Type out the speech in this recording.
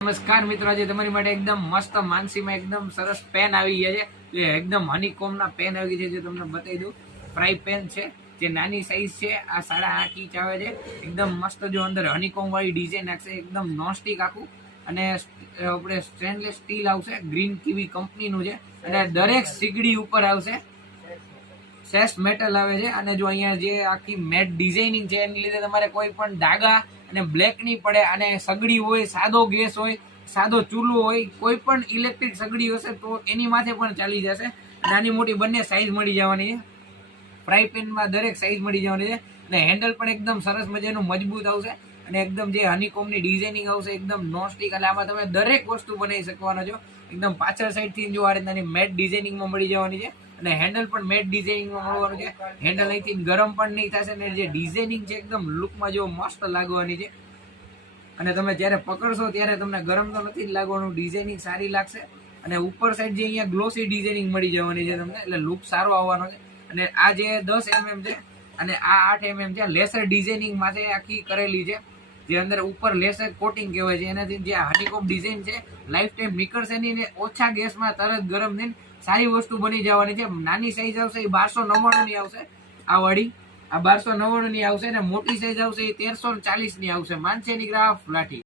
નમસ્કાર મિત્રો, આજે તમારી માટે એકદમ મસ્ત માનસીમાં એકદમ સરસ પેન આવી ગયા છે. જે એકદમ હનીકોમના પેન આવી ગયા છે, જે તમને બતાવી દઉં. ફ્રાય પેન છે, જે નાની સાઈઝ છે. આ 8.5 ઇંચ આવે છે. એકદમ મસ્ત, જો અંદર હનીકોમ વાળી ડિઝાઇન નાખશે, એકદમ નોનસ્ટિક આખું. અને આપણે સ્ટેનલેસ સ્ટીલ આવશે, ગ્રીન કીવી કંપનીનું છે. અને દરેક સીગડી ઉપર આવશે સેસ મેટલ આવે છે. અને જો અહીંયા જે આખી મેટ ડિઝાઇનિંગ છે, એની લીધે તમારે કોઈ પણ ડાઘા અને બ્લેક નહીં પડે. અને સગડી હોય, સાદો ગેસ હોય, સાદો ચૂલો હોય, કોઈ પણ ઇલેક્ટ્રિક સગડી હશે તો એની માથે પણ ચાલી જશે. નાની મોટી બંને સાઈઝ મળી જવાની છે. ફ્રાય પેનમાં દરેક સાઈઝ મળી જવાની છે. અને હેન્ડલ પણ એકદમ સરસ મજાનું મજબૂત આવશે. અને એકદમ જે હનીકોમની ડિઝાઇનિંગ આવશે, એકદમ નોનસ્ટિક. એટલે આમાં તમે દરેક વસ્તુ બનાવી શકવાનો છો. એકદમ પાછળ સાઈડથી જો આ રીતની મેટ ડિઝાઇનિંગમાં મળી જવાની છે. અને હેન્ડલ પણ મેટ ડિઝાઇનિંગમાં મળવાનું છે. હેન્ડલ અહીંથી ગરમ પણ નહીં થશે. અને જે ડિઝાઇનિંગ છે, એકદમ લુકમાં જો મસ્ત લાગવાની છે. અને તમે જ્યારે પકડશો ત્યારે તમને ગરમ તો નથી જ લાગવાનું, ડિઝાઇનિંગ સારી લાગશે. અને ઉપર સાઈડ જે અહીંયા ગ્લોસી ડિઝાઇનિંગ મળી જવાની છે તમને, એટલે લુક સારો આવવાનો છે. અને આ જે 10 mm છે અને આ 8 mm છે, લેસર ડિઝાઇનિંગ માટે આખી કરેલી છે. જે અંદર ઉપર લેસર કોટિંગ કહેવાય છે. એનાથી જે હનીકોમ ડિઝાઇન છે, લાઈફ ટાઈમ નીકળશે નહીં. ને ઓછા ગેસમાં તરત ગરમ થઈને સારી વસ્તુ બની જવાની છે. નાની સાઈઝ આવશે એ 1299 ની આવશે. આ વાળી આ 1299 ની આવશે. ને મોટી સાઈઝ આવશે એ 1340 ની આવશે. માનસેની ગ્રાફ લાઠી.